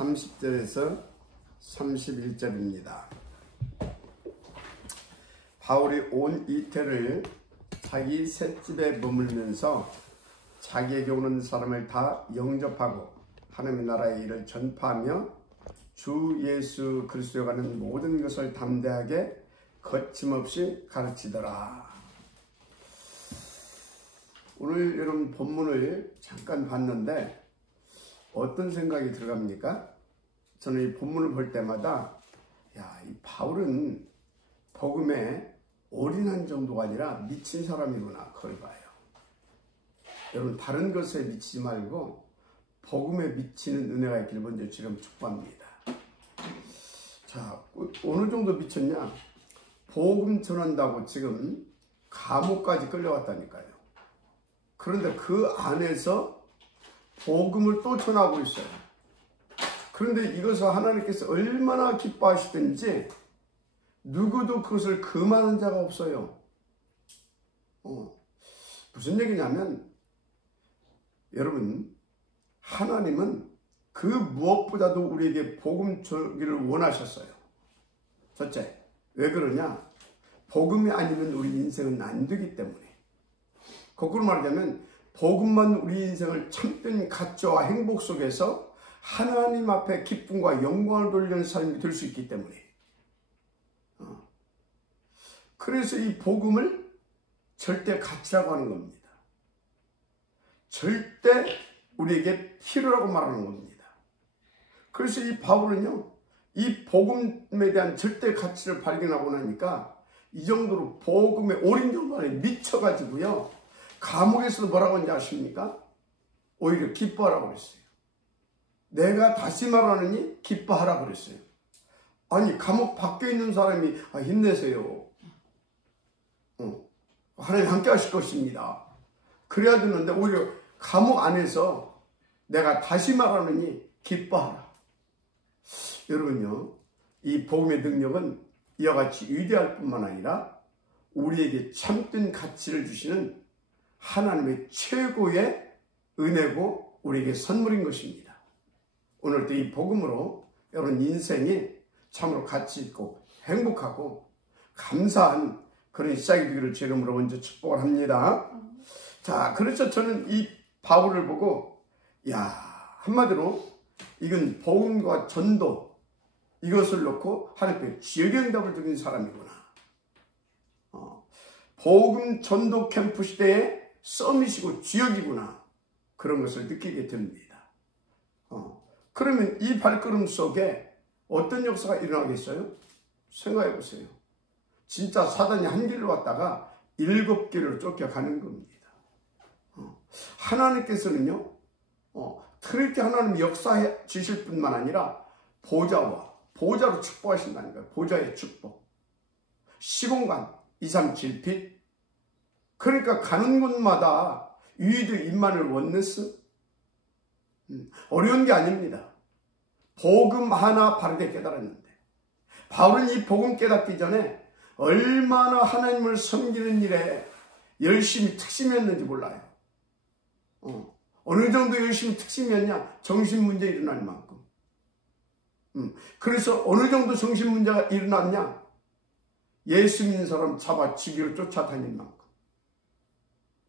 30절에서 31절입니다. 바울이 온 이태를 자기 셋집에 머물면서 자기에게 오는 사람을 다 영접하고 하나님의 나라의 일을 전파하며 주 예수 그리스도에 관한 모든 것을 담대하게 거침없이 가르치더라. 오늘 여러분 본문을 잠깐 봤는데 어떤 생각이 들어갑니까? 저는 이 본문을 볼 때마다 이 바울은 복음에 올인한 정도가 아니라 미친 사람이구나, 그걸 봐요. 여러분 다른 것에 미치지 말고 복음에 미치는 은혜가 있기를 먼저 지금 축복합니다. 자, 어느 정도 미쳤냐? 복음 전한다고 지금 감옥까지 끌려왔다니까요. 그런데 그 안에서 복음을 또 전하고 있어요. 그런데 이것을 하나님께서 얼마나 기뻐하시든지 누구도 그것을 금하는 자가 없어요. 무슨 얘기냐면 여러분 하나님은 그 무엇보다도 우리에게 복음 전기를 원하셨어요. 첫째, 왜 그러냐? 복음이 아니면 우리 인생은 안 되기 때문에. 거꾸로 말하자면 복음만 우리 인생을 참된 가치와 행복 속에서 하나님 앞에 기쁨과 영광을 돌리는 삶이 될 수 있기 때문에. 그래서 이 복음을 절대 가치라고 하는 겁니다. 절대 우리에게 필요라고 말하는 겁니다. 그래서 이 바울은요, 이 복음에 대한 절대 가치를 발견하고 나니까 이 정도로 복음에 올인 정도에 미쳐가지고요, 감옥에서도 뭐라고 하는지 아십니까? 오히려 기뻐하라고 그랬어요. 내가 다시 말하느니 기뻐하라고 그랬어요. 아니 감옥 밖에 있는 사람이 힘내세요. 하나님 함께 하실 것입니다. 그래야 되는데 오히려 감옥 안에서 내가 다시 말하느니 기뻐하라. 여러분요, 이 복음의 능력은 이와 같이 위대할 뿐만 아니라 우리에게 참된 가치를 주시는 하나님의 최고의 은혜고 우리에게 선물인 것입니다. 오늘도 이 복음으로 여러분 인생이 참으로 가치 있고 행복하고 감사한 그런 시작이 되기를 제 이름으로 먼저 축복을 합니다. 자, 그래서 저는 이 바울을 보고 한마디로 이건 복음과 전도 이것을 놓고 하나님께 지역의 응답을 드린 사람이구나. 복음 전도 캠프 시대의 썸이시고 지역이구나. 그런 것을 느끼게 됩니다. 그러면 이 발걸음 속에 어떤 역사가 일어나겠어요? 생각해 보세요. 진짜 사단이 한 길로 왔다가 7길로 쫓겨가는 겁니다. 하나님께서는요, 그렇게 하나님 역사해 주실 뿐만 아니라 보좌로 축복하신다니까요. 보좌의 축복. 시공간 237빛. 그러니까 가는 곳마다 위드 임마누엘 원네스. 어려운 게 아닙니다. 복음 하나 바르게 깨달았는데 바울은 이 복음 깨닫기 전에 얼마나 하나님을 섬기는 일에 열심히 특심이었는지 몰라요. 어느 정도 열심히 특심이었냐? 정신문제 일어날 만큼. 그래서 어느 정도 정신문제가 일어났냐? 예수 믿는 사람 잡아 죽이러 쫓아다닐 만큼.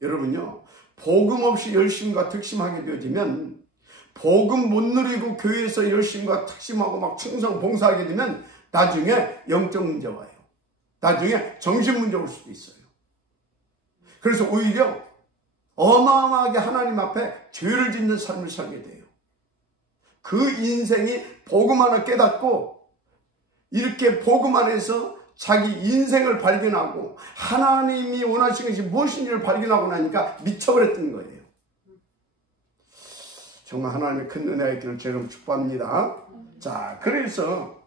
여러분요, 복음 없이 열심과 특심하게 되어지면, 복음 못 누리고 교회에서 열심과 특심하고 막 충성 봉사하게 되면 나중에 영적 문제 와요. 나중에 정신 문제 올 수도 있어요. 그래서 오히려 어마어마하게 하나님 앞에 죄를 짓는 삶을 살게 돼요. 그 인생이 복음 하나 깨닫고 이렇게 복음 안에서 자기 인생을 발견하고 하나님이 원하시는 것이 무엇인지를 발견하고 나니까 미쳐버렸던 거예요. 정말 하나님의 큰 은혜가 있기를 제가 축복합니다. 자, 그래서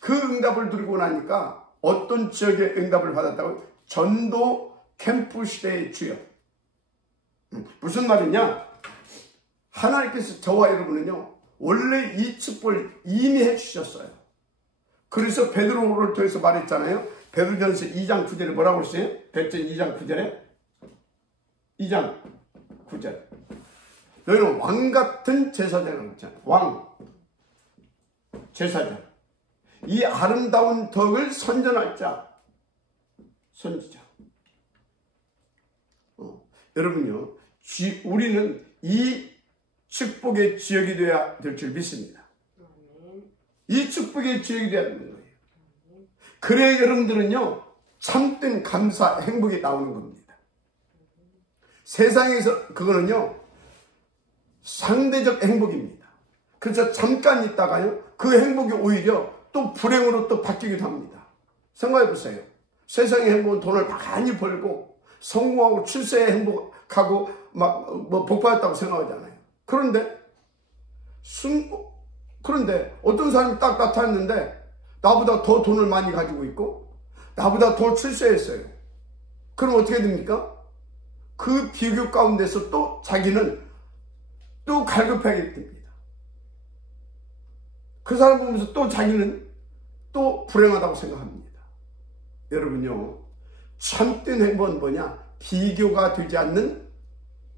그 응답을 누리고 나니까 어떤 지역의 응답을 받았다고? 전도 캠프 시대의 주역. 무슨 말이냐? 하나님께서 저와 여러분은요, 원래 이 축복을 이미 해주셨어요. 그래서 베드로를 통해서 말했잖아요. 베드로전서 2장 9절에 뭐라고 했어요? 베드로전 2장 9절에 2장 9절. 너희는 왕 같은 제사장을 했잖아요. 왕. 제사장. 이 아름다운 덕을 선전할 자, 선지자. 여러분요, 우리는 이 축복의 지역이 되어야 될 줄 믿습니다. 이 축복의 지역이 되어야 되는 거예요. 그래 여러분들은요, 참된 감사, 행복이 나오는 겁니다. 세상에서 그거는요, 상대적 행복입니다. 그래서 잠깐 있다가요, 그 행복이 오히려 또 불행으로 또 바뀌기도 합니다. 생각해 보세요. 세상의 행복은 돈을 많이 벌고 성공하고 출세에 행복하고 막 뭐 복받았다고 생각하잖아요. 그런데 어떤 사람이 딱 나타났는데 나보다 더 돈을 많이 가지고 있고 나보다 더 출세했어요. 그럼 어떻게 됩니까? 그 비교 가운데서 또 자기는 또 갈급하게 됩니다. 그 사람 보면서 또 자기는 또 불행하다고 생각합니다. 여러분요, 참된 행복은 뭐냐? 비교가 되지 않는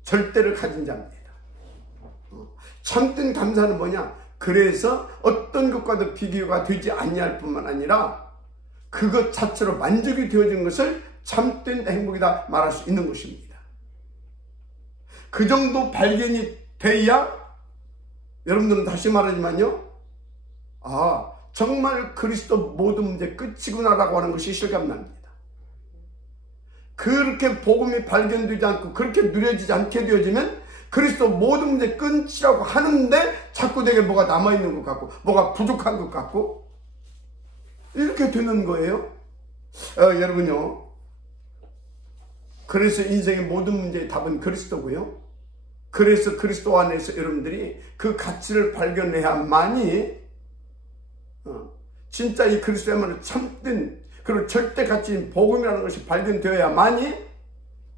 절대를 가진 자입니다. 참된 감사는 뭐냐? 그래서 어떤 것과도 비교가 되지 아니할 뿐만 아니라 그것 자체로 만족이 되어진 것을 참된 행복이다 말할 수 있는 것입니다. 그 정도 발견이 돼야 여러분들은 다시 말하지만요, 아, 정말 그리스도 모든 문제 끝이구나라고 하는 것이 실감납니다. 그렇게 복음이 발견되지 않고 그렇게 누려지지 않게 되어지면 그리스도 모든 문제 끝이라고 하는데 자꾸 내게 뭐가 남아있는 것 같고 뭐가 부족한 것 같고 이렇게 되는 거예요. 여러분요, 그래서 인생의 모든 문제의 답은 그리스도고요. 그래서 그리스도 안에서 여러분들이 그 가치를 발견해야만이 진짜 이 그리스도야말로 참된 그리고 절대 가치인 복음이라는 것이 발견되어야만이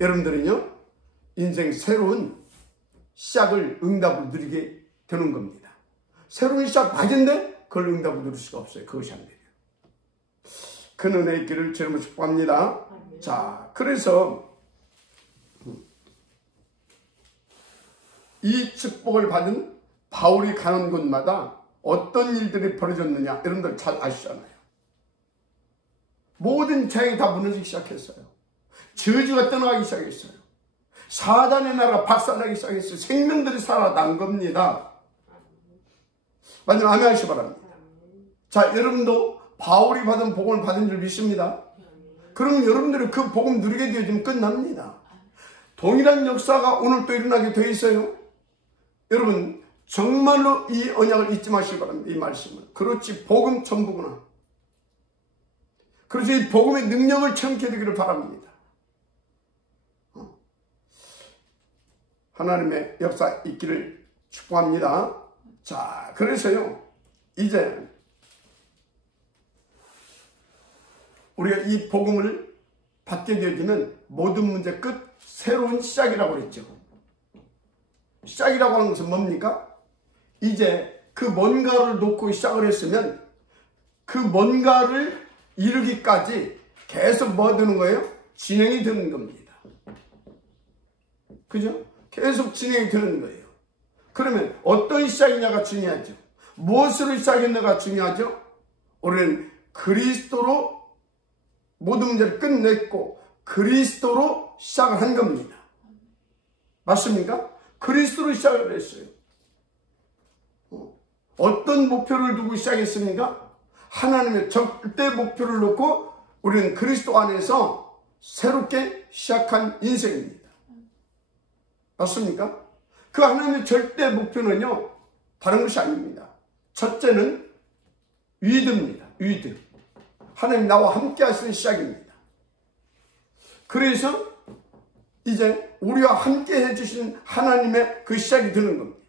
여러분들은요, 인생 새로운 시작을 응답을 누리게 되는 겁니다. 새로운 시작 맞은데 그걸 응답을 누릴 수가 없어요. 그것이 안 돼요. 그 은혜의 길을 제일 먼저 축복합니다. 자, 그래서 이 축복을 받은 바울이 가는 곳마다 어떤 일들이 벌어졌느냐 여러분들 잘 아시잖아요. 모든 재앙이 다 무너지기 시작했어요. 저주가 떠나가기 시작했어요. 사단의 나라가 박살나기 시작했어요. 생명들이 살아난 겁니다. 마지막 아멘 하시기 바랍니다. 자, 여러분도 바울이 받은 복음을 받은 줄 믿습니다. 그럼 여러분들이 그 복음 누리게 되어지면 끝납니다. 동일한 역사가 오늘 또 일어나게 되어 있어요. 여러분 정말로 이 언약을 잊지 마시기 바랍니다. 이 말씀을. 그렇지, 복음 전부구나. 그래서 이 복음의 능력을 체험하게 되기를 바랍니다. 하나님의 역사 있기를 축복합니다. 자, 그래서요, 이제 우리가 이 복음을 받게 되어지면 모든 문제 끝, 새로운 시작이라고 그랬죠. 시작이라고 하는 것은 뭡니까? 이제 그 뭔가를 놓고 시작을 했으면 그 뭔가를 이루기까지 계속 뭐 되는 거예요? 진행이 되는 겁니다. 그죠? 계속 진행이 되는 거예요. 그러면 어떤 시작이냐가 중요하죠. 무엇으로 시작했냐가 중요하죠. 우리는 그리스도로 모든 문제를 끝냈고 그리스도로 시작을 한 겁니다. 맞습니까? 그리스도로 시작을 했어요. 어떤 목표를 두고 시작했습니까? 하나님의 절대 목표를 놓고 우리는 그리스도 안에서 새롭게 시작한 인생입니다. 맞습니까? 그 하나님의 절대 목표는요, 다른 것이 아닙니다. 첫째는 위드입니다. 위드. 하나님 나와 함께 하시는 시작입니다. 그래서 이제 우리와 함께 해주신 하나님의 그 시작이 되는 겁니다.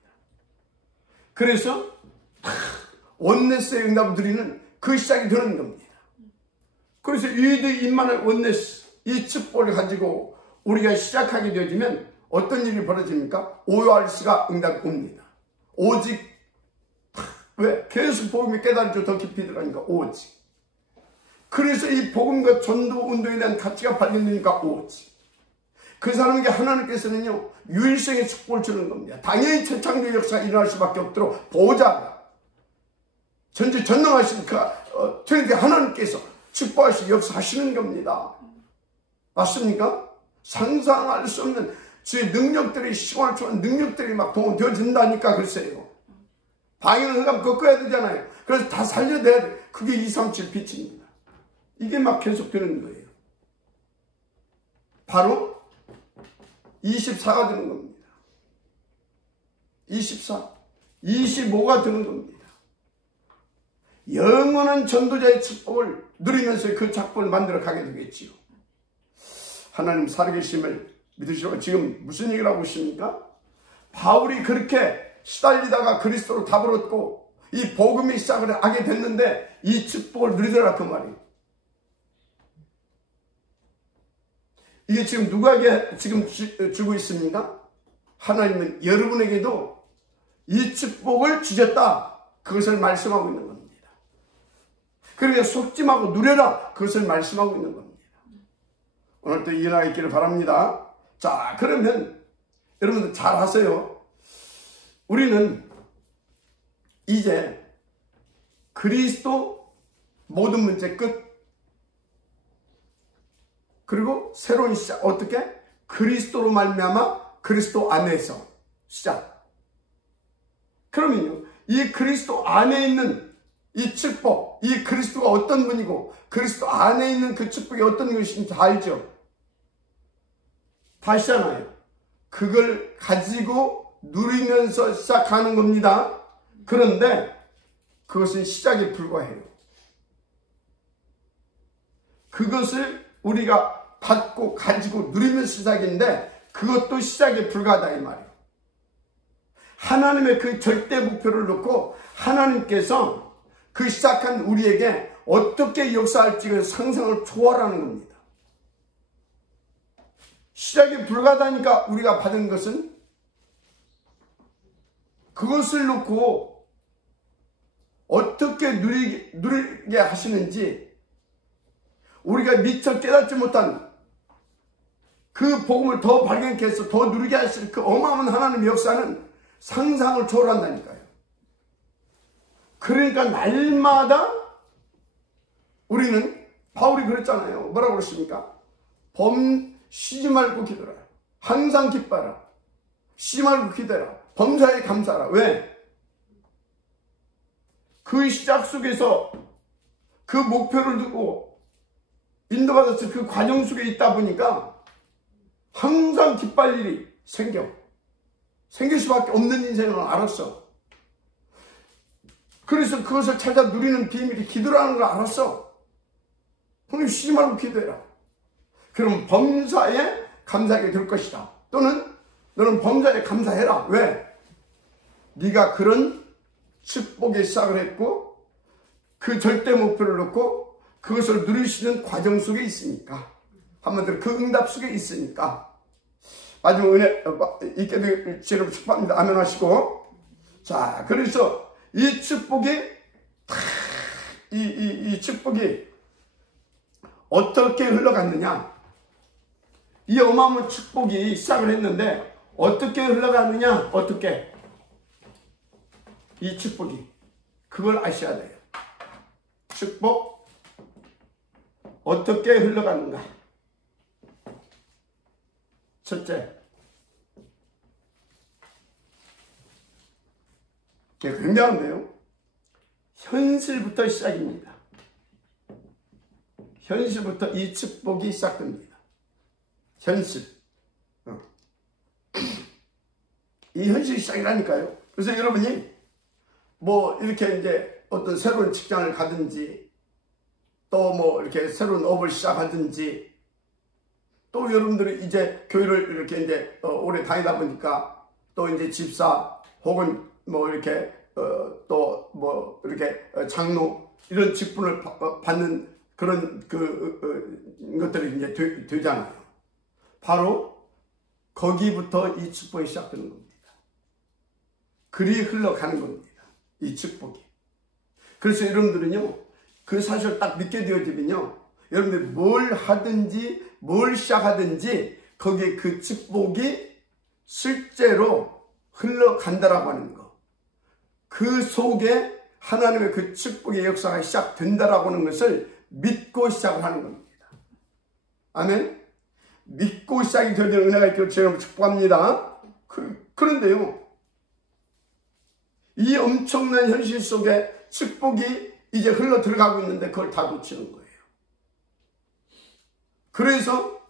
그래서 원네스의 응답을 드리는 그 시작이 되는 겁니다. 그래서 위드 임마누엘 원네스 이 축복을 가지고 우리가 시작하게 되어지면 어떤 일이 벌어집니까? ORC가 응답이 옵니다. 오직 왜? 계속 복음이 깨달아져 더 깊이 들어가니까 오직. 그래서 이 복음과 전도 운동에 대한 가치가 발견되니까 오직. 그 사람에게 하나님께서는요, 유일성의 축복을 주는 겁니다. 당연히 재창조 역사가 일어날 수밖에 없도록 보호자가 전지전능하신 트리니티 하나님께서 축복하시고 역사하시는 겁니다. 맞습니까? 상상할 수 없는 주의 능력들이, 시간을 초월한 능력들이 막 동원되어진다니까. 글쎄요. 방해는 흑암 꺾어야 되잖아요. 그래서 다 살려야 돼. 그게 237 빛입니다. 이게 막 계속 되는 거예요. 바로 24가 되는 겁니다. 24, 25가 되는 겁니다. 영원한 전도자의 축복을 누리면서 그 작품을 만들어 가게 되겠지요. 하나님 살아계심을 믿으시고 지금 무슨 얘기를 하고 있습니까? 바울이 그렇게 시달리다가 그리스도로 답을 얻고 이 복음이 시작을 하게 됐는데 이 축복을 누리더라 그 말이에요. 이게 지금 누구에게 지금 주고 있습니까? 하나님은 여러분에게도 이 축복을 주셨다. 그것을 말씀하고 있는 겁니다. 그러니까 속지 말고 누려라. 그것을 말씀하고 있는 겁니다. 오늘도 일어나 있기를 바랍니다. 자, 그러면 여러분들 잘 하세요. 우리는 이제 그리스도 모든 문제 끝. 그리고 새로운 시작. 어떻게? 그리스도로 말미암아 그리스도 안에서 시작. 그러면요, 이 그리스도 안에 있는 이 축복, 이 그리스도가 어떤 분이고 그리스도 안에 있는 그 축복이 어떤 것인지 알죠? 다시잖아요. 그걸 가지고 누리면서 시작하는 겁니다. 그런데 그것은 시작에 불과해요. 그것을 우리가 받고 가지고 누리면 시작인데 그것도 시작에 불과하다 이 말이에요. 하나님의 그 절대 목표를 놓고 하나님께서 그 시작한 우리에게 어떻게 역사할지 상상을 초월하는 겁니다. 시작에 불과하다니까 우리가 받은 것은 그것을 놓고 어떻게 누리게 하시는지 우리가 미처 깨닫지 못한 그 복음을 더 발견케 해서 더 누리게 하실 그 어마어마한 하나님의 역사는 상상을 초월한다니까요. 그러니까 날마다 우리는 바울이 그랬잖아요. 뭐라고 그랬습니까? 쉬지 말고 기도하라. 항상 기뻐하라. 쉬지 말고 기도하라. 범사에 감사하라. 왜? 그 시작 속에서 그 목표를 두고 인도받아서 그 과정 속에 있다 보니까 항상 기뻐할 일이 생길 수밖에 없는 인생을 알았어. 그래서 그것을 찾아 누리는 비밀이 기도라는 걸 알았어. 그럼 쉬지 말고 기도해라. 그럼 범사에 감사하게 될 것이다. 또는 너는 범사에 감사해라. 왜? 네가 그런 축복의 시작을 했고 그 절대 목표를 놓고 그것을 누리시는 과정 속에 있으니까. 한마디로 그 응답 속에 있으니까. 마지막 은혜 있게 되기를 축복합니다. 아멘 하시고. 자, 그래서 이 축복이 이 축복이 어떻게 흘러갔느냐? 이 어마어마한 축복이 시작을 했는데 어떻게 흘러가느냐? 어떻게? 이 축복이 그걸 아셔야 돼요. 축복 어떻게 흘러가는가? 첫째, 굉장한데요. 현실부터 시작입니다. 현실부터 이 축복이 시작됩니다. 현실. 이 현실이 시작이라니까요. 그래서 여러분이 뭐 이렇게 이제 어떤 새로운 직장을 가든지 또 뭐 이렇게 새로운 업을 시작하든지 또 여러분들이 이제 교회를 이렇게 이제 오래 다니다 보니까 또 이제 집사 혹은 뭐 이렇게 또 뭐 이렇게 장로 이런 직분을 받는 그런 것들이 이제 되잖아요. 바로 거기부터 이 축복이 시작되는 겁니다. 그리 흘러가는 겁니다. 이 축복이. 그래서 여러분들은요, 그 사실을 딱 믿게 되어지면요, 여러분들이 뭘 하든지 뭘 시작하든지 거기에 그 축복이 실제로 흘러간다라고 하는 거. 그 속에 하나님의 그 축복의 역사가 시작된다라고 하는 것을 믿고 시작을 하는 겁니다. 아멘. 믿고 시작이 되는 은혜가 있기를 제가 축복합니다. 그런데요, 이 엄청난 현실 속에 축복이 이제 흘러 들어가고 있는데 그걸 다 놓치는 거예요. 그래서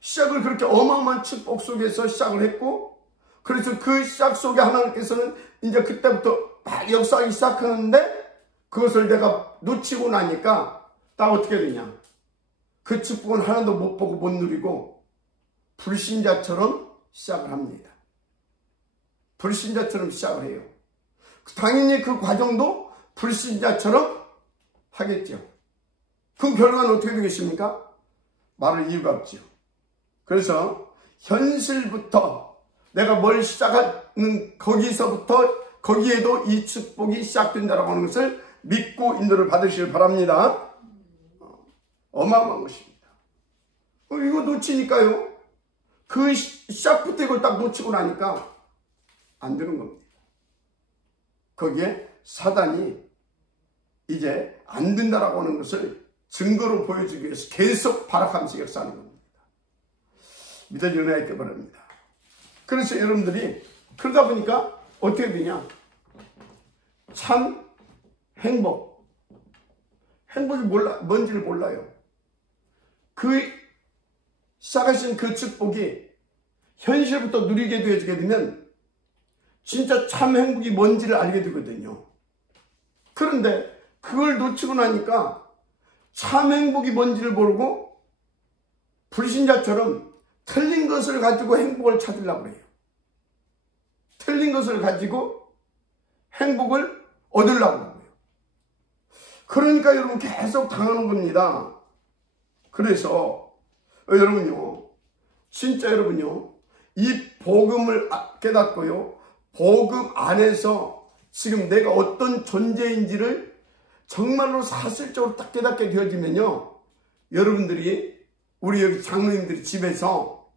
시작을 그렇게 어마어마한 축복 속에서 시작을 했고, 그래서 그 시작 속에 하나님께서는 이제 그때부터 막 역사하기 시작하는데 그것을 내가 놓치고 나니까 딱 어떻게 되냐, 그 축복은 하나도 못 보고 못 누리고 불신자처럼 시작을 합니다. 불신자처럼 시작을 해요. 당연히 그 과정도 불신자처럼 하겠죠. 그 결과는 어떻게 되겠습니까? 말할 이유가 없죠. 그래서 현실부터 내가 뭘 시작하는 거기서부터 거기에도 이 축복이 시작된다라고 하는 것을 믿고 인도를 받으시길 바랍니다. 어마어마한 것입니다. 이거 놓치니까요, 그 시작부터 이걸 딱 놓치고 나니까 안 되는 겁니다. 거기에 사단이 이제 안 된다라고 하는 것을 증거로 보여주기 위해서 계속 발악하면서 역사하는 겁니다. 믿어지는 은혜가 있기 바랍니다. 그래서 여러분들이 그러다 보니까 어떻게 되냐, 참 행복이 뭔지를 몰라요. 그 시작하신 그 축복이 현실부터 누리게 되어지게 되면 진짜 참 행복이 뭔지를 알게 되거든요. 그런데 그걸 놓치고 나니까 참 행복이 뭔지를 모르고 불신자처럼 틀린 것을 가지고 행복을 찾으려고 해요. 틀린 것을 가지고 행복을 얻으려고 해요. 그러니까 여러분 계속 당하는 겁니다. 그래서 여러분요, 진짜 여러분요, 이 복음을 깨닫고요, 복음 안에서 지금 내가 어떤 존재인지를 정말로 사실적으로 딱 깨닫게 되어지면요, 여러분들이, 우리 여기 장로님들이 집에서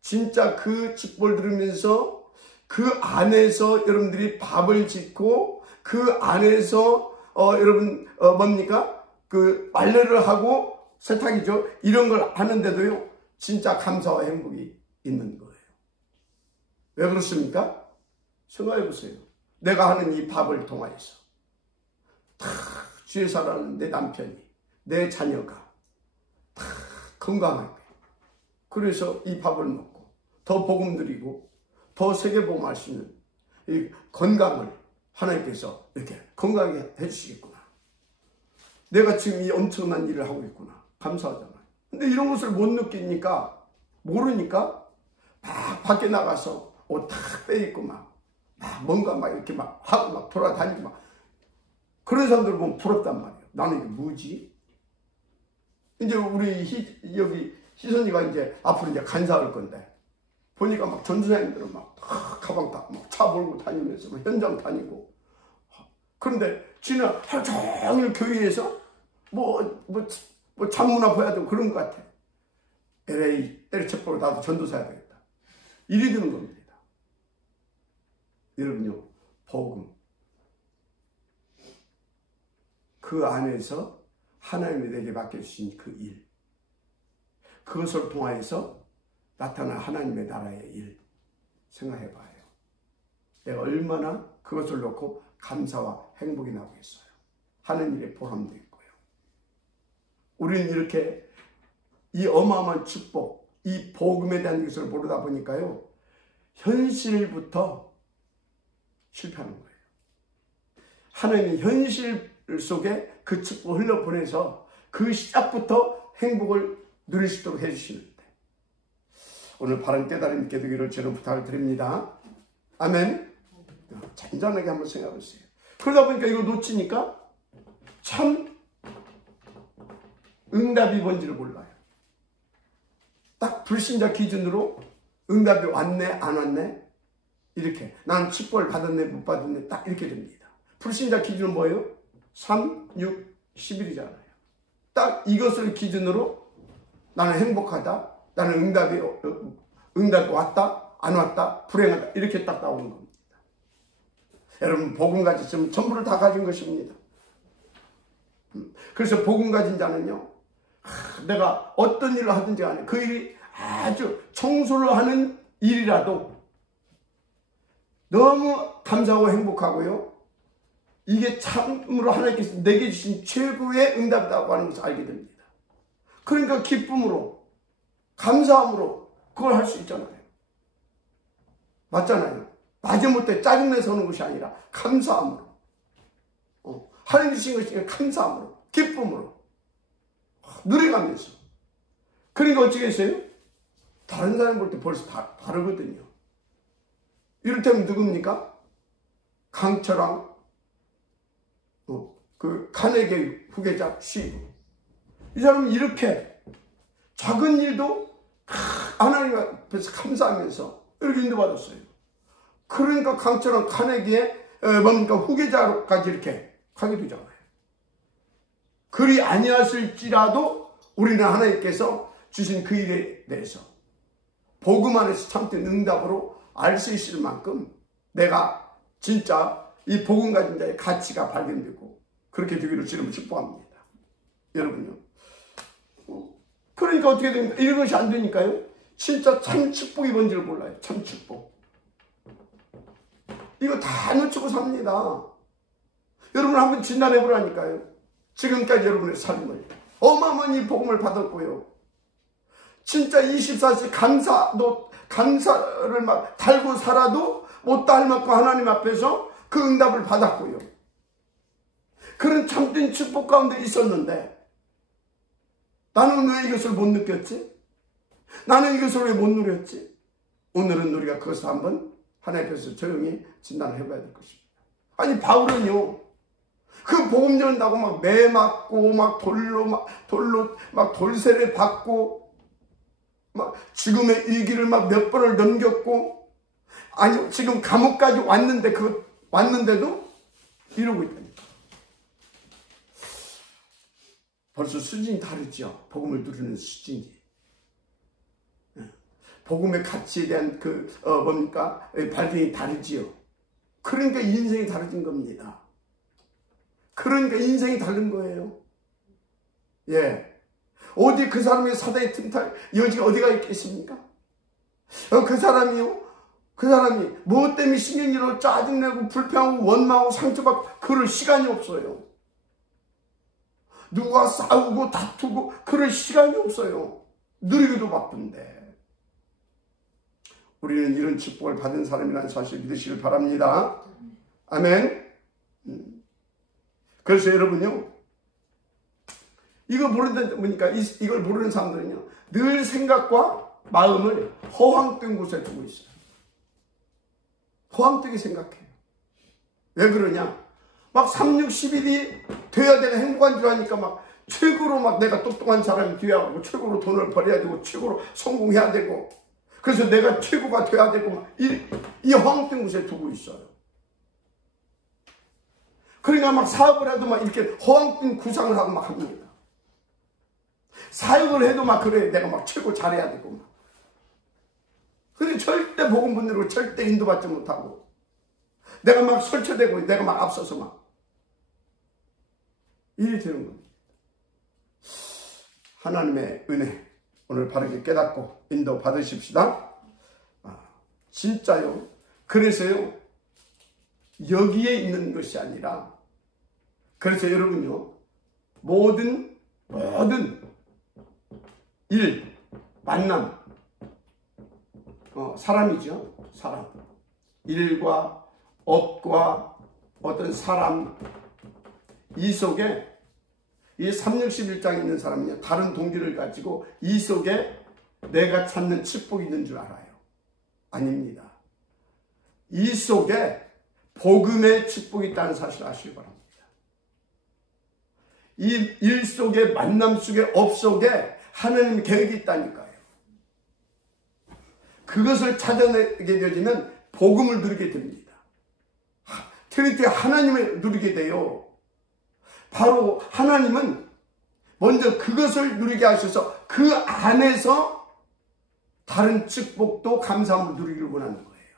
진짜 그 축복을 들으면서 그 안에서 여러분들이 밥을 짓고 그 안에서 여러분 뭡니까? 그 빨래를 하고 세탁이죠. 이런 걸 하는데도요, 진짜 감사와 행복이 있는 거예요. 왜 그렇습니까? 생각해 보세요. 내가 하는 이 밥을 통하여서 다 주의 살아가는 내 남편이, 내 자녀가 다 건강하게, 그래서 이 밥을 먹고 더 복음 드리고 더 세계복음할 수 있는 이 건강을 하나님께서 이렇게 건강하게 해주시겠구나. 내가 지금 이 엄청난 일을 하고 있구나. 감사하잖아요. 근데 이런 것을 못 느끼니까, 모르니까 막 밖에 나가서 옷 탁 빼입고 막 뭔가 막 이렇게 막 하고 막 돌아다니고 막 그런 사람들 보면 부럽단 말이에요. 나는 이게 뭐지? 이제 우리 여기 희선이가 이제 앞으로 이제 간사할 건데, 보니까 막 전도사님들은 막 가방 다 막 차 몰고 다니면서 막 현장 다니고, 그런데 지는 하루 종일 교회에서 뭐 장문화 봐야 되고 그런 것 같아. LA 때려쳐보고 나도 전도사 해야 되겠다. 이리 되는 겁니다. 여러분요, 복음, 그 안에서 하나님이 내게 맡겨주신 그 일, 그것을 통하여서 나타난 하나님의 나라의 일 생각해 봐요. 내가 얼마나 그것을 놓고 감사와 행복이 나오겠어요. 하는 일에 보람도 있고요. 우리는 이렇게 이 어마어마한 축복, 이 복음에 대한 것을 모르다 보니까요, 현실부터 실패하는 거예요. 하나님이 현실 속에 그 축복을 흘려보내서 그 시작부터 행복을 누릴 수 있도록 해주시는데, 오늘 바른 깨달음 있게 되기를 저는 부탁을 드립니다. 아멘. 잔잔하게 한번 생각해 보세요. 그러다 보니까 이거 놓치니까 참 응답이 뭔지를 몰라요. 딱 불신자 기준으로 응답이 왔네 안 왔네, 이렇게 나는 축복을 받았네 못 받았네, 딱 이렇게 됩니다. 불신자 기준은 뭐예요? 3, 6, 10일이잖아요. 딱 이것을 기준으로 나는 행복하다, 나는 응답이 왔다 안 왔다, 불행하다, 이렇게 딱 나오는 겁니다. 여러분 복음 가졌으면 전부를 다 가진 것입니다. 그래서 복음 가진 자는요, 내가 어떤 일을 하든지 간에 그 일이 아주 청소를 하는 일이라도 너무 감사하고 행복하고요, 이게 참으로 하나님께서 내게 주신 최고의 응답이라고 하는 것을 알게 됩니다. 그러니까 기쁨으로, 감사함으로 그걸 할 수 있잖아요. 맞잖아요. 마지못해 짜증내서 오는 것이 아니라 감사함으로, 하나님 주신 것이 감사함으로, 기쁨으로 누려가면서. 그러니까 어떻게 했어요? 다른 사람 볼 때 벌써 다르거든요. 이를테면 누굽니까? 강철왕, 그 카네기 후계자 시브. 이 사람은 이렇게 작은 일도 하나님 앞에서 감사하면서 이렇게 인도받았어요. 그러니까 강철왕 카네기의 뭡니까? 후계자로까지 이렇게 가게 되잖아요. 그리 아니하실지라도 우리는 하나님께서 주신 그 일에 대해서 복음 안에서 참된 응답으로 알 수 있을 만큼 내가 진짜 이 복음 가진 자의 가치가 발견되고 그렇게 되기를 주님은 기뻐합니다. 여러분요. 그러니까 어떻게 됩니까? 이런 것이 안 되니까요. 진짜 참 축복이 뭔지를 몰라요. 참 축복. 이거 다 놓치고 삽니다. 여러분 한번 진단해 보라니까요. 지금까지 여러분의 삶을 어마어마한 이 복음을 받았고요. 진짜 24시 감사를 막 달고 살아도 못다 할 만큼 하나님 앞에서 그 응답을 받았고요. 그런 참된 축복 가운데 있었는데 나는 왜 이것을 못 느꼈지? 나는 이것을 왜 못 누렸지? 오늘은 우리가 그것을 한번 하나님 앞에서 조용히 진단을 해봐야 될 것입니다. 아니 바울은요, 그 복음 전한다고 막 매 맞고 막 돌로 막 돌세를 받고 막 죽음의 위기를 막 몇 번을 넘겼고, 아니 지금 감옥까지 왔는데도 이러고 있다니까. 벌써 수준이 다르죠. 복음을 누리는 수준이. 복음의 가치에 대한 발견이 다르지요. 그러니까 인생이 다르진 겁니다. 그러니까 인생이 다른 거예요. 예. 어디 그 사람의 사단의 틈탈 여지가 어디가 있겠습니까? 그 사람이 무엇 때문에 신경질로 짜증내고 불평하고 원망하고 상처받고 그럴 시간이 없어요. 누가 싸우고 다투고 그럴 시간이 없어요. 누리기도 바쁜데. 우리는 이런 축복을 받은 사람이라는 사실 믿으시길 바랍니다. 아멘. 그래서 여러분요, 이걸 모르는 사람들은요, 늘 생각과 마음을 허황된 곳에 두고 있어요. 허황되게 생각해요. 왜 그러냐? 막 3, 6, 10일이 돼야 내가 행복한 줄 아니까 막 최고로 막 내가 똑똑한 사람이 돼야 하고, 최고로 돈을 벌어야 되고, 최고로 성공해야 되고, 그래서 내가 최고가 돼야 되고, 막 이 허황된 곳에 두고 있어요. 그러니까 막 사업을 해도 막 이렇게 허황된 구상을 하고 막 합니다. 사역을 해도 막 그래, 내가 막 최고 잘해야 되고 막. 근데 절대 복음 분들로 절대 인도받지 못하고, 내가 막 설치되고 내가 막 앞서서 막 일이 되는 겁니다. 하나님의 은혜 오늘 바르게 깨닫고 인도 받으십시다. 진짜요. 그래서요, 여기에 있는 것이 아니라, 그래서 여러분요, 모든 일, 만남, 사람이죠. 사람. 일과 업과 어떤 사람, 이 속에 이 361장에 있는 사람은요, 다른 동기를 가지고 이 속에 내가 찾는 축복이 있는 줄 알아요. 아닙니다. 이 속에 복음의 축복이 있다는 사실을 아시기 바랍니다. 이 일 속에, 만남 속에, 업 속에 하나님의 계획이 있다니까요. 그것을 찾아내게 되어지면 복음을 누리게 됩니다. 트리니티 하나님을 누리게 돼요. 바로 하나님은 먼저 그것을 누리게 하셔서 그 안에서 다른 축복도 감사함을 누리기를 원하는 거예요.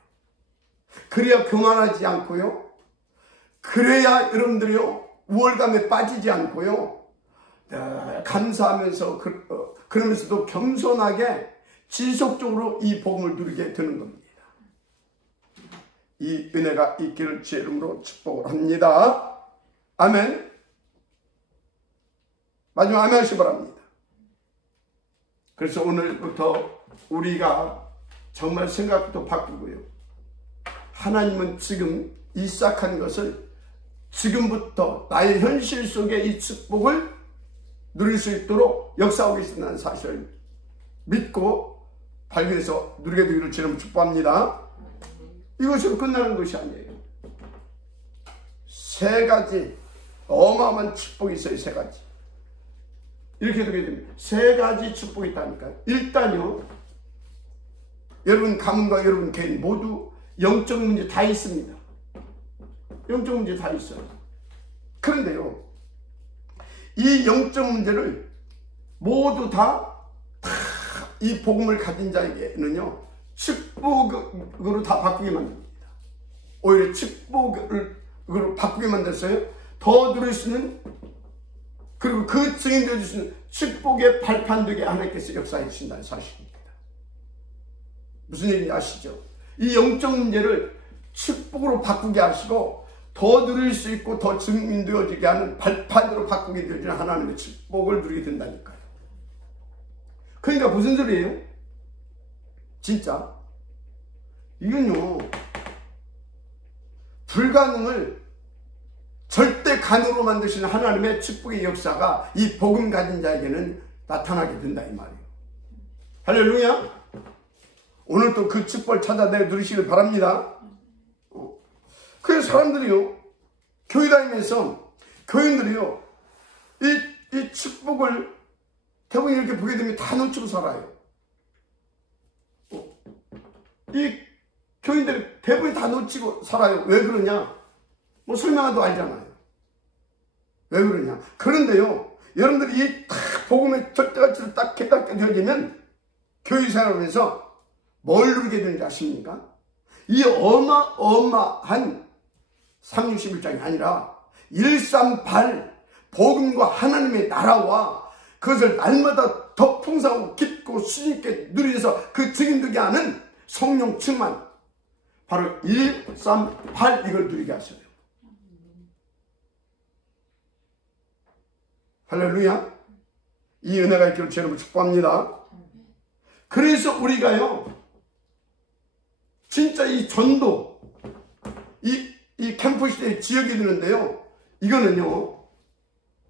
그래야 교만하지 않고요, 그래야 여러분들이요 우월감에 빠지지 않고요 감사하면서 그러면서도 겸손하게 지속적으로 이 복음을 누리게 되는 겁니다. 이 은혜가 있기를 주의 이름으로 축복을 합니다. 아멘. 마지막 아멘 하시기 바랍니다. 그래서 오늘부터 우리가 정말 생각도 바꾸고요. 하나님은 지금 이 시작한 것을 지금부터 나의 현실 속에 이 축복을 누릴 수 있도록 역사하고 계신다는 사실을 믿고 발견해서 누리게 되기를 주님 축복합니다. 이것으로 끝나는 것이 아니에요. 세 가지 어마어마한 축복이 있어요. 세 가지. 이렇게 되게 됩니다. 세 가지 축복이 있다니까요. 일단요, 여러분 가문과 여러분 개인 모두 영적 문제 다 있습니다. 영적 문제 다 있어요. 그런데요, 이 영적 문제를 모두 다 이 복음을 가진 자에게는요 축복으로 다 바꾸게 만듭니다. 오히려 축복으로 바꾸게 만들었어요. 더 누릴 수 있는, 그리고 그 증인 되어줄 수 있는 축복의 발판되게 하나님께서 역사해 주신다는 사실입니다. 무슨 얘기인지 아시죠? 이 영적 문제를 축복으로 바꾸게 하시고 더 누릴 수 있고 더 증인되어지게 하는 발판으로 바꾸게 되어지는 하나님의 축복을 누리게 된다니까요. 그러니까 무슨 소리예요? 진짜 이건요 불가능을 절대 가능으로 만드시는 하나님의 축복의 역사가 이 복음 가진 자에게는 나타나게 된다 이 말이에요. 할렐루야. 오늘 또 그 축복을 찾아내 누리시길 바랍니다. 그래서 사람들이요 교회 다니면서 교인들이요 이 축복을 대부분 이렇게 보게 되면 다 놓치고 살아요. 이 교인들이 대부분 다 놓치고 살아요. 왜 그러냐? 뭐 설명해도 알잖아요. 왜 그러냐? 그런데요, 여러분들이 이 복음의 절대가치를 딱 깨닫게 되어지면 교회 생활하면서 뭘 누리게 되는지 아십니까? 이 어마어마한 361장이 아니라 138 복음과 하나님의 나라와 그것을 날마다 더 풍성하고 깊고 수있게 누리면서 그 증인되게 하는 성령 충만, 바로 138 이걸 누리게 하셔요. 할렐루야. 이 은혜가 있기를 주님으로 축복합니다. 그래서 우리가요 진짜 이 전도 이 캠프 시대의 지역이 되는데요, 이건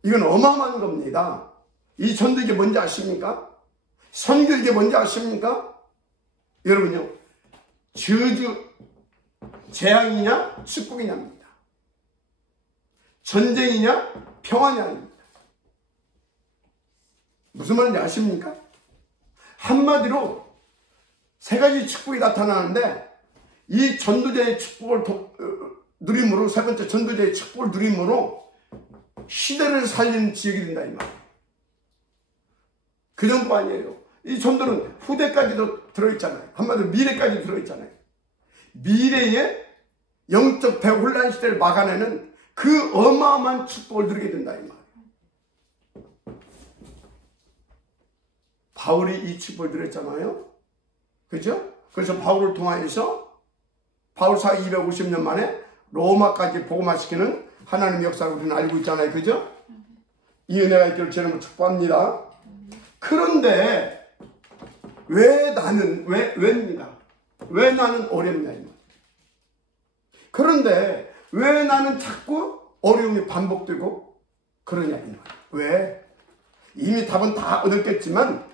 어마어마한 겁니다. 이 전도 이게 뭔지 아십니까? 선교 이게 뭔지 아십니까? 여러분요, 저주 재앙이냐 축복이냐입니다. 전쟁이냐 평화냐입니다. 무슨 말인지 아십니까? 한마디로 세 가지 축복이 나타나는데, 이 전도자의 축복을 누림으로, 세 번째 전도자의 축복을 누림으로 시대를 살리는 지역이 된다 이 말이에요. 그 정도 아니에요. 이 전도는 후대까지도 들어있잖아요. 한마디로 미래까지 들어있잖아요. 미래의 영적 대혼란 시대를 막아내는 그 어마어마한 축복을 누리게 된다 이 말이에요. 바울이 이 축복을 누렸잖아요. 그죠? 그래서 바울을 통하여서 바울 사후 250년 만에 로마까지 복음화시키는 하나님의 역사를 우리는 알고 있잖아요. 그죠? 이 은혜가 있기를 주님으로 축복합니다. 그런데 왜 나는 어렵냐 이 말. 그런데 왜 나는 자꾸 어려움이 반복되고 그러냐 이 말. 왜? 이미 답은 다 얻었겠지만요,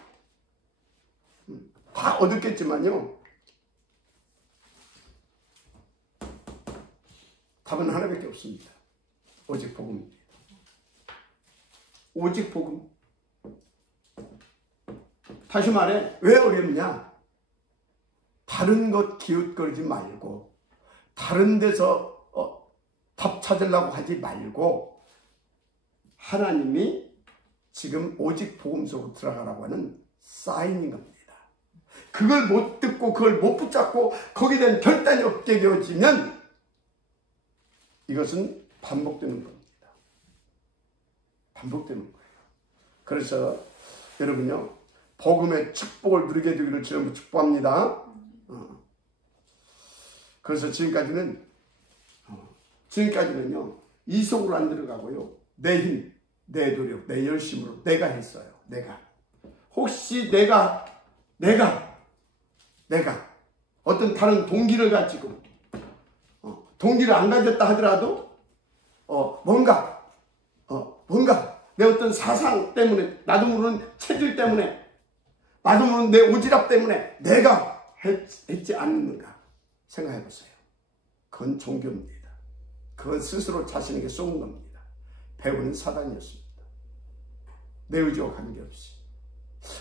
답은 하나밖에 없습니다. 오직 복음입니다. 오직 복음. 다시 말해, 왜 어렵냐? 다른 것 기웃거리지 말고, 다른 데서 답 찾으려고 하지 말고, 하나님이 지금 오직 복음 속으로 들어가라고 하는 사인인 겁니다. 그걸 못 듣고 그걸 못 붙잡고 거기에 대한 결단이 없게 되어지면 이것은 반복되는 겁니다. 반복되는 거예요. 그래서 여러분요, 복음의 축복을 누리게 되기를 주님으로 축복합니다. 그래서 지금까지는요, 이속으로 안 들어가고요, 내 힘, 내 노력, 내 열심으로 내가 했어요. 내가. 혹시 내가 어떤 다른 동기를 가지고 동기를 안 가졌다 하더라도 뭔가 내 어떤 사상 때문에, 나도 모르는 체질 때문에, 나도 모르는 내 오지랖 때문에 내가 했지 않는가 생각해 보세요. 그건 종교입니다. 그건 스스로 자신에게 쏘는 겁니다. 배우는 사단이었습니다. 내 의지와 관계없이.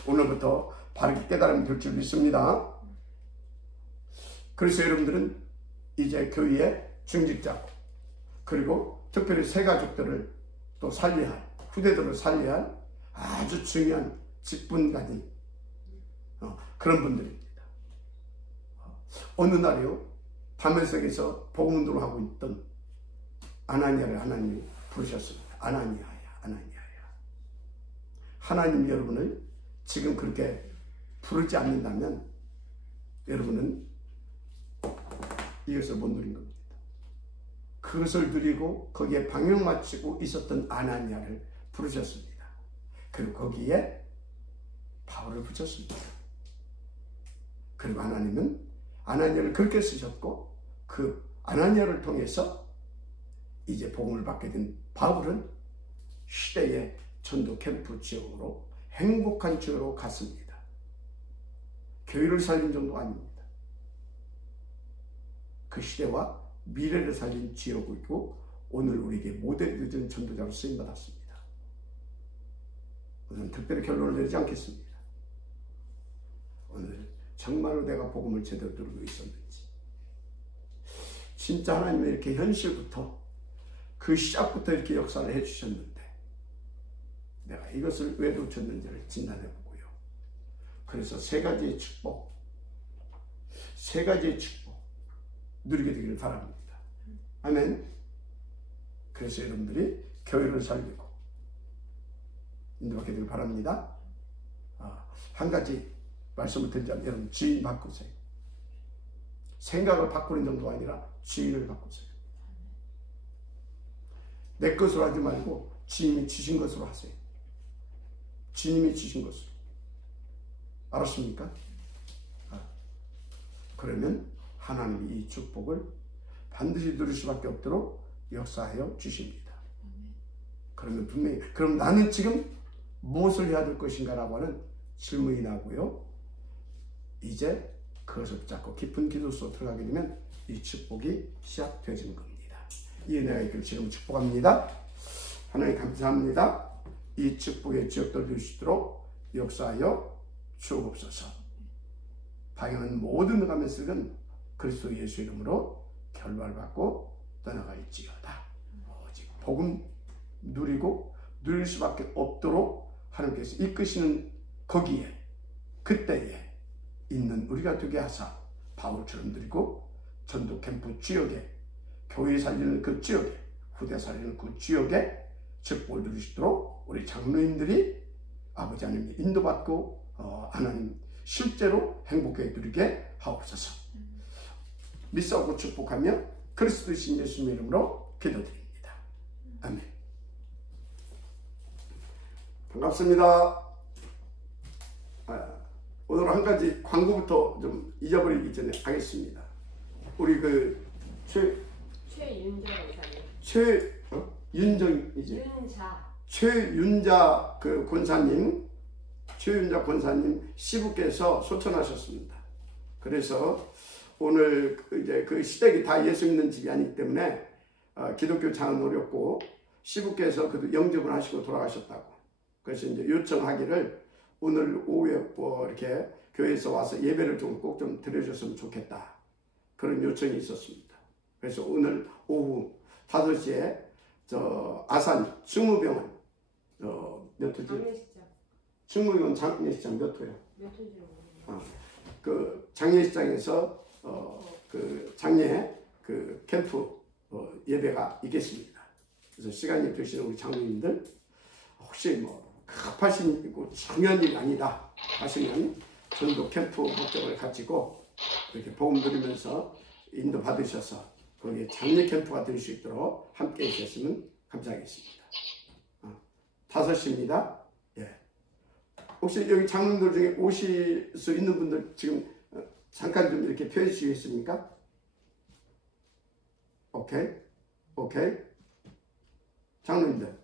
오늘부터 바르게 깨달으면 될 줄 믿습니다. 그래서 여러분들은 이제 교회의 중직자고, 그리고 특별히 새 가족들을 또 살려야 할, 후대들을 살려야 할 아주 중요한 직분 가진 그런 분들입니다. 어느 날이요, 다메섹에서 복음 운동을 하고 있던 아나니아를 하나님이 부르셨습니다. 아나니아야. 하나님이 여러분을 지금 그렇게 부르지 않는다면 여러분은 이것을 못 누린 겁니다. 그것을 누리고 거기에 방향 맞추고 있었던 아나니아를 부르셨습니다. 그리고 거기에 바울을 붙였습니다. 그리고 하나님은 아나니아를 그렇게 쓰셨고, 그 아나니아를 통해서 이제 복음을 받게 된 바울은 시대의 전도 캠프 지역으로 행복한 지역으로 갔습니다. 교회를 살린 정도가 아닙니다. 그 시대와 미래를 살린 지역이고 오늘 우리에게 모델이 된 전도자로 쓰임받았습니다. 오늘은 특별히 결론을 내리지 않겠습니다. 오늘 정말로 내가 복음을 제대로 누리고 있었는지, 진짜 하나님의 이렇게 현실부터, 그 시작부터 이렇게 역사를 해주셨는데 내가 이것을 왜 놓쳤는지를 진단해보고요. 그래서 세 가지의 축복 누리게 되기를 바랍니다. 아멘. 그래서 여러분들이 교회를 살리고 인도받게 되길 바랍니다. 한 가지 말씀을 드리자면, 여러분 주인 바꾸세요. 생각을 바꾸는 정도가 아니라 주인을 바꾸세요. 내 것으로 하지 말고 주님이 주신 것으로 하세요. 주님이 주신 것으로. 알았습니까? 그러면 하나님이 이 축복을 반드시 누릴 수밖에 없도록 역사하여 주십니다. 그러면 분명히, 그럼 나는 지금 무엇을 해야 될 것인가 라고 하는 질문이 나고요. 이제 그것을 붙잡고 깊은 기도 속으로 들어가게 되면 이 축복이 시작되어지는 겁니다. 이 은혜가 있기를 지금 축복합니다. 하나님 감사합니다. 이 축복의 지역들 주시도록 역사하여 주옵소서. 방향은 모든 가면식은 그리스도 예수 이름으로 결박을 받고 떠나갈지어다. 오직 복음 누리고 누릴 수밖에 없도록 하나님께서 이끄시는 거기에, 그때에 있는 우리가 되게 하사 바울처럼 누리고 전도 캠프 지역에, 교회 살리는 그 지역에, 후대 살리는 그 지역에 축복을 누리시도록 우리 장로님들이 아버지 하나님의 인도받고 하나님 실제로 행복하게 누리게 하옵소서. 믿사오고 축복하며 그리스도이신 예수님의 이름으로 기도드립니다. 아멘. 반갑습니다. 오늘 한 가지 광고부터 좀 잊어버리기 전에 하겠습니다. 우리 그 최윤자 그 권사님, 최윤자 권사님 시부께서 소천하셨습니다. 그래서 오늘 이제 그 시댁이 다 예수 믿는 집이 아니기 때문에 기독교 장은 어렵고, 시부께서 그 영접을 하시고 돌아가셨다고. 그래서 이제 요청하기를 오늘 오후에 이렇게 교회에서 와서 예배를 좀 꼭 좀 드려줬으면 좋겠다, 그런 요청이 있었습니다. 그래서 오늘 오후 5시에 저 아산 충무병원 몇 호지? 충무병원 장례식장 몇 호요? 몇 호지? 그 장례식장에서 그 장례 그 캠프 예배가 있겠습니다. 그래서 시간이 되시는 우리 장로님들 혹시 뭐 급하신 중요한 일이 아니다 하시면 전도 캠프 목적을 가지고 이렇게 복음 드리면서 인도 받으셔서 거기에 장례 캠프가 될 수 있도록 함께 해주셨으면 감사하겠습니다. 5시입니다. 예. 혹시 여기 장로님들 중에 오실 수 있는 분들 지금 잠깐 좀 이렇게 표해 주시겠습니까? 오케이. 장로님들.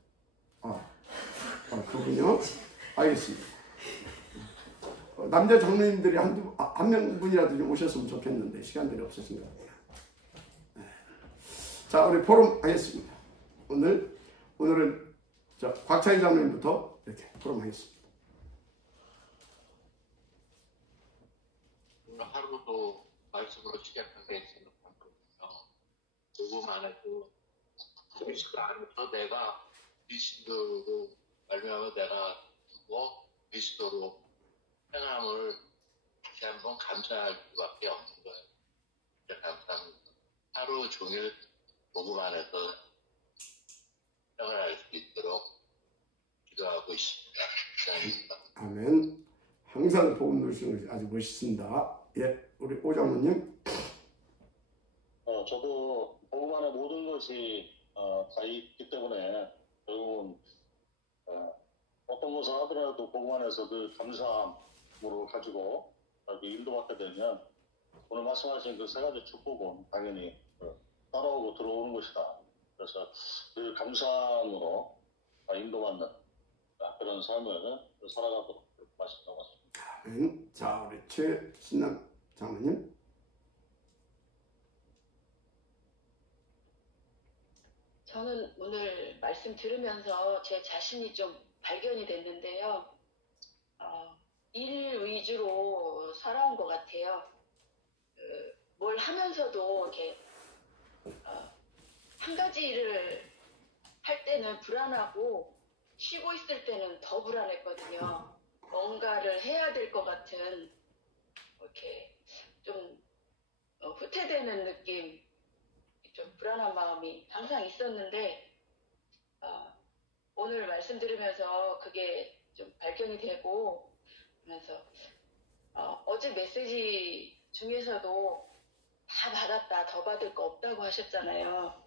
그분요? 알겠습니다. 남자 장로님들이 한 명분이라도 좀 오셨으면 좋겠는데 시간들이 없으신 것 같아요. 자, 우리 포럼 하겠습니다. 오늘은 곽차희 장로님부터 이렇게 포럼 하겠습니다. 오늘 하루도 말씀으로 시작하게 생각하거든요. 녹음 안 해도 그리스도 안에서 내가 그리스도로 말미암아 내가 두고 그리스도로 행함을 다시 한번 감사할 수밖에 없는 거예요. 감사합니다. 하루 종일 녹음 안에서 생활할 수 있도록 기도하고 있습니다. 감사합니다. 아멘. 항상 복음 누리시는 것이 아주 멋있습니다. 예, 우리 오장로님. 저도 복음 안에 모든 것이 다 있기 때문에 결국은 어떤 것을 하더라도 복음 안에서 그 감사함으로 가지고 이렇게 인도받게 되면 오늘 말씀하신 그 세 가지 축복은 당연히 따라오고 들어오는 것이다. 그래서 그 감사함으로 인도받는 그런 삶을 살아가도록 말씀하고 있습니다. 자, 우리 최신남 장로님. 저는 오늘 말씀 들으면서 제 자신이 좀 발견이 됐는데요. 일 위주로 살아온 것 같아요. 뭘 하면서도 이렇게 한 가지 일을 할 때는 불안하고 쉬고 있을 때는 더 불안했거든요. 뭔가를 해야 될 것 같은 이렇게 좀 후퇴되는 느낌, 좀 불안한 마음이 항상 있었는데 오늘 말씀 들으면서 그게 좀 발견이 되고 그러면서 어제 메시지 중에서도 다 받았다, 더 받을 거 없다고 하셨잖아요.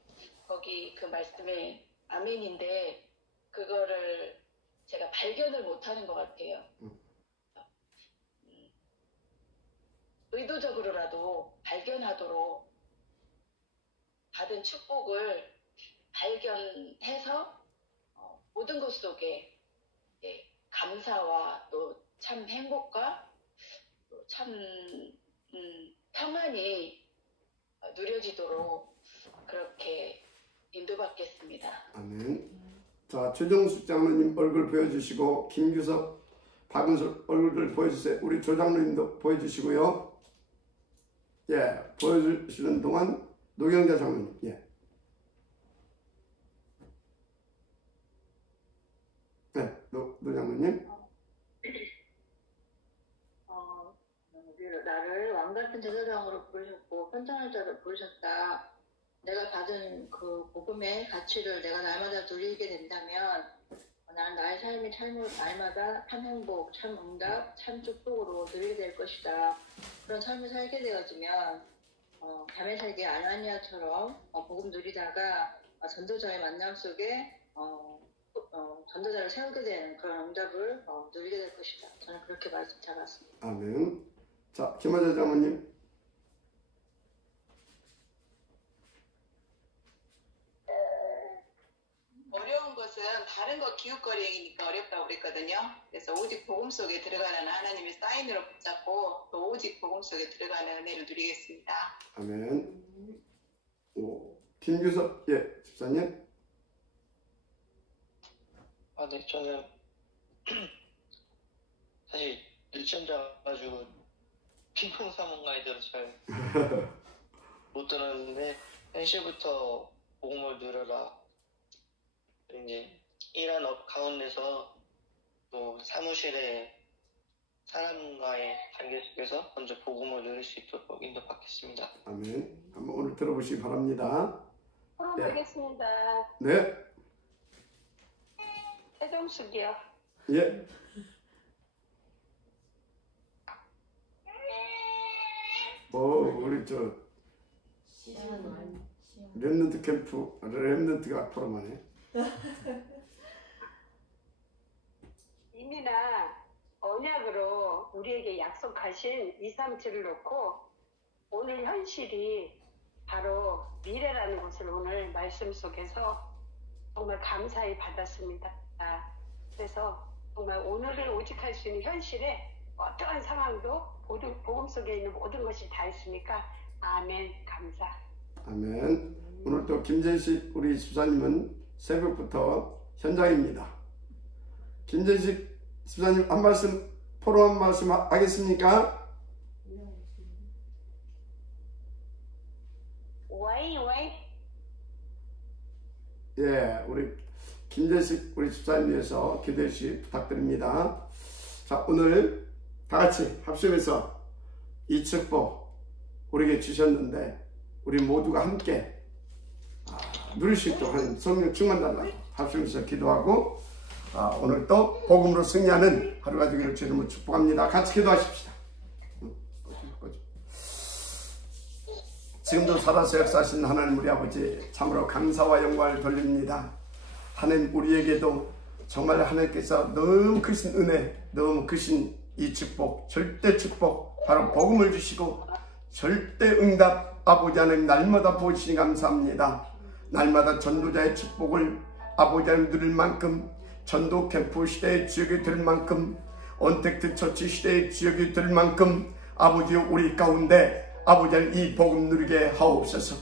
거기 그 말씀에 아멘인데 그거를 제가 발견을 못하는 것 같아요. 의도적으로라도 발견하도록 받은 축복을 발견해서 모든 것 속에 감사와 또 참 행복과 또 참 평안이 누려지도록 그렇게 인도받겠습니다. 아멘. 자, 최정숙 장로님 얼굴 보여주시고 김규섭, 박은솔 얼굴들 보여주세요. 우리 조장로님도 보여주시고요. 예, 보여주시는 동안 노경자 장로님. 예. 네, 노 장로님. 나를 왕같은 제사장으로 부르셨고 편찬할 자로 부르셨다. 내가 받은 그 복음의 가치를 내가 날마다 누리게 된다면 나는 나의 삶이 날마다 참 행복, 참 응답, 참 축복으로 누리게 될 것이다. 그런 삶을 살게 되어지면 밤에 살기 아나니아처럼 복음 누리다가 전도자의 만남 속에 전도자를 세우게 되는 그런 응답을 누리게 될 것이다. 저는 그렇게 말씀 잡았습니다. 아멘. 자, 김하자 장모님. 어려운 것은 다른 것 기웃거리니까 어렵다고 그랬거든요. 그래서 오직 복음 속에 들어가는 하나님의 사인으로 붙잡고 또 오직 복음 속에 들어가는 은혜를 누리겠습니다. 아멘. 김규섭 집사님. 네, 저는 사실 일천자 가지고 핑퐁 사문가이대로 잘 못 들었는데 현실부터 복음을 누려라. 이제 일한 업 가운데서 또 사무실에 사람과의 관계 속에서 먼저 복음을 누릴 수 있도록 인도받겠습니다. 아멘. 한번 오늘 들어보시기 바랍니다. 포럼 하겠습니다. 네. 성숙이요. 예. 우리 저 렘넌트 캠프, 렘넌트가 앞으로만 해. 이민아, 언약으로 우리에게 약속하신 237을 놓고 오늘 현실이 바로 미래라는 것을 오늘 말씀 속에서 정말 감사히 받았습니다. 그래서 정말 오늘을 오직할 수 있는 현실에 어떠한 상황도 복음 속에 있는 모든 것이 다 있으니까 아멘. 감사. 아멘. 오늘 또 김재식 우리 집사님은 새벽부터 현장입니다. 김재식 집사님 한 말씀, 포럼 한 말씀 하겠습니까? 예, 우리 김재식 우리 집사님 위해서 기도해 주시 부탁드립니다. 자, 오늘 다 같이 합심해서 이 축복 우리에게 주셨는데 우리 모두가 함께 누릴 수 있도록 하나님 성령 충만 달라고 합심해서 기도하고 오늘 또 복음으로 승리하는 하루가 되기를 주의 이름으로 축복합니다. 같이 기도하십시다. 지금도 살아서 역사하신 하나님 우리 아버지 참으로 감사와 영광을 돌립니다. 하나님 우리에게도 정말 하나님께서 너무 크신 은혜, 너무 크신 이 축복, 절대 축복, 바로 복음을 주시고 절대 응답 아버지 하나님 날마다 보시니 감사합니다. 날마다 전도자의 축복을 아버지 하나님 누릴 만큼, 전도 캠프 시대의 지역이 될 만큼, 언택트 처치 시대의 지역이 될 만큼 아버지 우리 가운데 아버지 하나님 이 복음 누리게 하옵소서.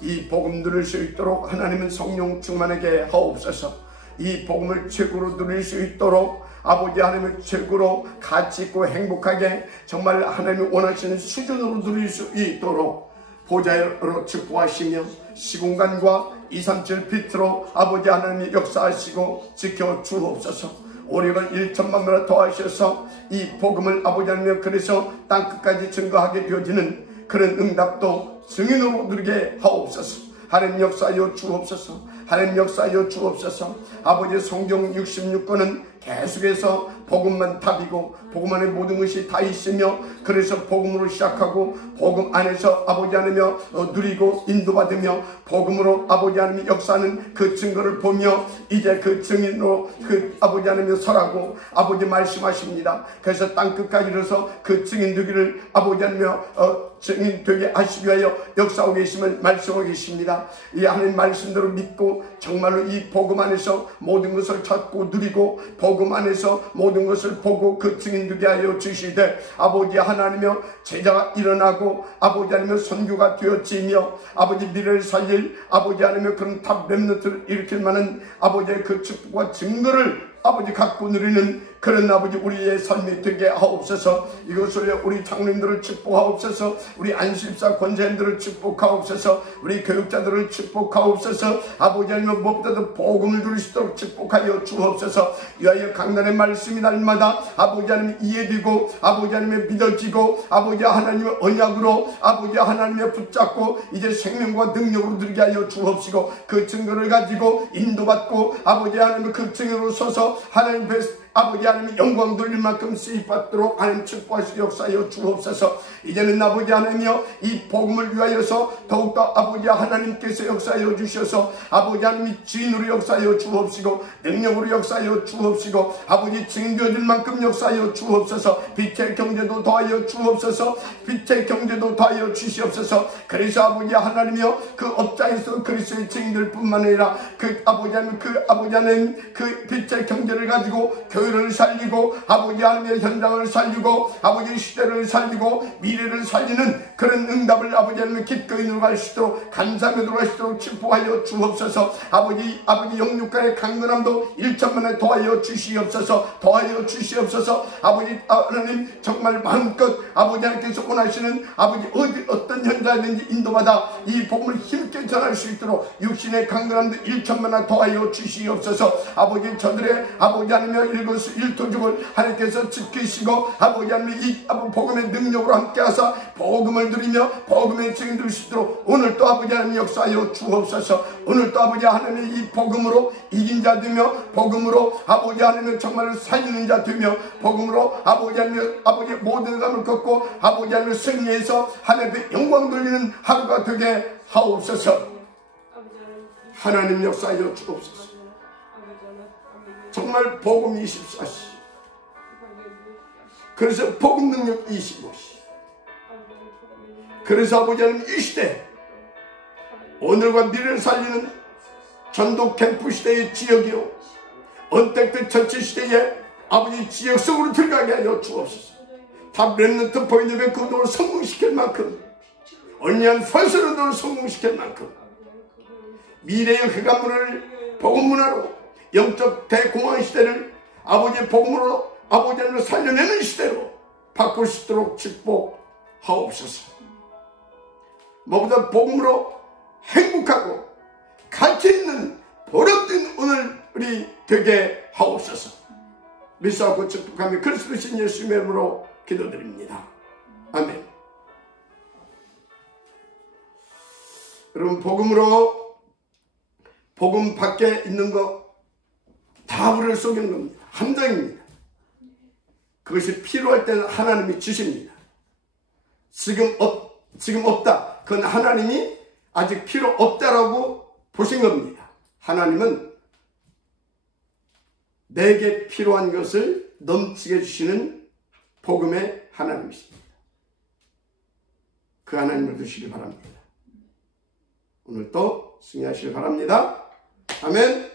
이 복음 누릴 수 있도록 하나님은 성령 충만하게 하옵소서. 이 복음을 최고로 누릴 수 있도록 아버지 하나님을 최고로 가치 있고 행복하게 정말 하나님이 원하시는 수준으로 누릴 수 있도록 보좌로 축복하시며 시공간과 237 피트로 아버지 하나님이 역사하시고 지켜 주옵소서. 오력을 1천만 배로 더하셔서 이 복음을 아버지 하나님 그래서 땅끝까지 증거하게 되어지는 그런 응답도 증인으로 누리게 하옵소서. 하나님 역사하여 주옵소서. 하나님 역사하여 주옵소서. 아버지 성경 66권은 계속해서 복음만 답이고 복음 안에 모든 것이 다 있으며 그래서 복음으로 시작하고 복음 안에서 아버지 하나님여 누리고 인도받으며 복음으로 아버지 하나님이 역사하는 그 증거를 보며 이제 그 증인으로 그 아버지 하나님여 설하고 아버지 말씀하십니다. 그래서 땅끝까지 이르러서 그 증인 되기를 아버지 하나님여 증인 되게 하시기 위하여 역사하고 계심을 말씀하고 계십니다. 이 하나님 말씀대로 믿고 정말로 이 복음 안에서 모든 것을 찾고 누리고 복음 안에서 모든 것을 보고 그 증인 되게 하여 주시되 아버지 하나님여 제자가 일어나고 아버지 하나님여 선교가 되어지며 아버지 미래를 살릴 아버지 하나님여 그런 탑 렘넌트를 일으킬 만한 아버지의 그 축복과 증거를 아버지 갖고 누리는 그런 아버지 우리의 삶이 되게 하옵소서. 이것을 우리 장로님들을 축복하옵소서. 우리 안수집사 권사님들을 축복하옵소서. 우리 교육자들을 축복하옵소서. 아버지 하나님 무엇보다도 복음을 누릴 수 있도록 축복하여 주옵소서. 이하여 강단의 말씀이 날마다 아버지 하나님 이해되고 아버지 하나님의 믿어지고 아버지 하나님의 언약으로 아버지 하나님의 붙잡고 이제 생명과 능력으로 누리게 하여 주옵시고 그 증거를 가지고 인도받고 아버지 하나님의 그 증거로 서서 하나님 아버지 하나님의 영광 돌릴 만큼 쓰임받도록 하나님 축복하시고 역사하여 주옵소서. 이제는 아버지 하나님이여 이 복음을 위하여서 더욱더 아버지 하나님께서 역사하여 주셔서 아버지 하나님이 지인으로 역사하여 주옵시고 능력으로 역사하여 주옵시고 아버지 증인되어질 만큼 역사하여 주옵소서. 빛의 경제도 더하여 주옵소서. 빛의 경제도 더하여 주시옵소서. 그래서 아버지 하나님이여 그 업장에서 그리스도의 증인들 뿐만 아니라 그 아버지 하나님 그 빛의 경제를 가지고 교회를 살리고 아버지 하나님의 현장을 살리고 아버지 시대를 살리고 미래를 살리는 그런 응답을 아버지 하나님 기꺼이 누려갈 수 있도록 감사하며 누려갈 수 있도록 축복하여 주옵소서. 아버지 영육간의 강건함도 1천만에 더하여 주시옵소서. 더하여 주시옵소서. 아버지 하나님 정말 마음껏 아버지 하나님께서 원하시는 아버지 어떤 현장이든지 인도받아 이 복음을 힘있게 전할 수 있도록 육신의 강건함도 1천만에 더하여 주시옵소서. 아버지 저들의 아버지 하나님의 그것을 일터중을 하나님께서 지키시고 아버지 하나님 이 복음의 능력으로 함께하사 복음을 누리며 복음의 증인 될 수 있도록 오늘 또 아버지 하나님 역사하여 주옵소서. 오늘 또 아버지 하나님 이 복음으로 이긴 자 되며 복음으로 아버지 하나님 정말 살리는 자 되며 복음으로 아버지 하나님 아버지 모든 삶을 걷고 아버지 하나님 승리해서 하나님의 영광 돌리는 하루가 되게 하옵소서. 하나님 역사하여 주옵소서. 정말 복음 24시 그래서 복음 능력 25시 그래서 아버지 하나님 이 시대 오늘과 미래를 살리는 전도 캠프 시대의 지역이요 언택트 처치 시대에 아버지 지역 속으로 들어가게 하여 주옵소서. 다 렘넌트 포인트에 그동을 성공시킬 만큼 언니한 선수로도 성공시킬 만큼 미래의 흑암문을 복음문화로 영적 대공황 시대를 아버지의 복음으로 아버지 하나님을 살려내는 시대로 바꿀 수 있도록 축복하옵소서. 무엇보다 복음으로 행복하고 가치있는 보람된 오늘이 되게 하옵소서. 믿사옵고 축복하며 그리스도 신 예수님의 이름으로 기도드립니다. 아멘. 여러분 복음으로 복음 밖에 있는 거 다 우리를 속이는 겁니다. 함정입니다. 그것이 필요할 때는 하나님이 주십니다. 지금 없다. 그건 하나님이 아직 필요 없다라고 보신 겁니다. 하나님은 내게 필요한 것을 넘치게 주시는 복음의 하나님이십니다. 그 하나님을 두시기 바랍니다. 오늘 또 승리하시길 바랍니다. 아멘.